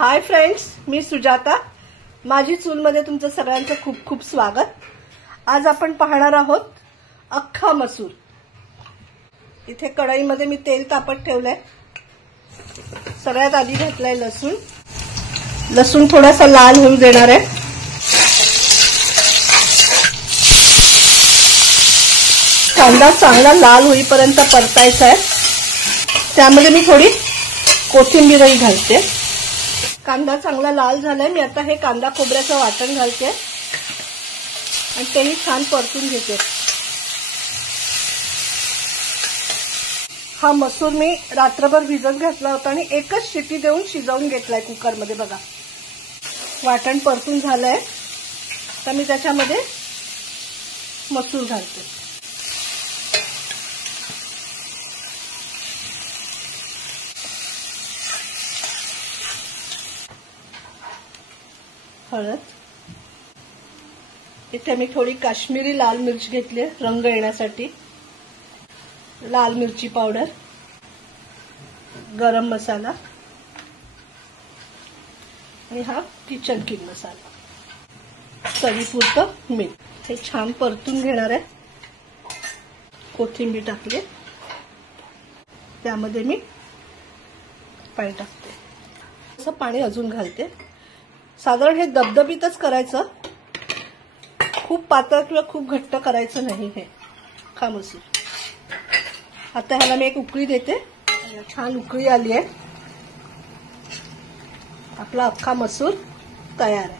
Hi friends, मी सुजाता. माझी चूलमध्ये तुमचं सगळ्यांचं खूप खूप स्वागत. आज आपण पाहणार आहोत अख्खा मसूर. इथे कढईमध्ये मी तेल तापत ठेवलंय. सगळ्यात आधी घातलाय लसूण. लसूण थोडासा लाल होऊ देणार आहे. कांदा चांगला लाल होईपर्यंत परतायचा आहे. त्यामध्ये मी थोडी कोथिंबीरही घालते. कांदा चांगला लाल झालाय. मी आता हे कांदा खोबऱ्याचं वाटण घालते आणि तेही छान परतून घेते. हा मसूर मी रात्रभर भिजत घातला होता आणि एकच शिटी देऊन शिजवून घेतलाय कुकरमध्ये. बघा, वाटण परतून झालंय. तर मी त्याच्यामध्ये मसूर घालते. हळद. इथे मी थोडी काश्मीरी लाल मिरच घेतली रंग येण्यासाठी. लाल मिरची पावडर, गरम मसाला आणि हा किचन किंग मसाला. चवीपुरतं मीठ. हे छान परतून घेणार आहे. कोथिंबीर टाकली. त्यामध्ये मी पाणी टाकते. असं पाणी अजून घालते. साधारण हे दबदबीतच करायचं. खूप पातळ किंवा खूप घट्ट करायचं नाही. हे अख्खा मसूर. आता ह्याला मी एक उकळी देते. छान उकळी आली आहे. आपला अख्खा मसूर तयार आहे.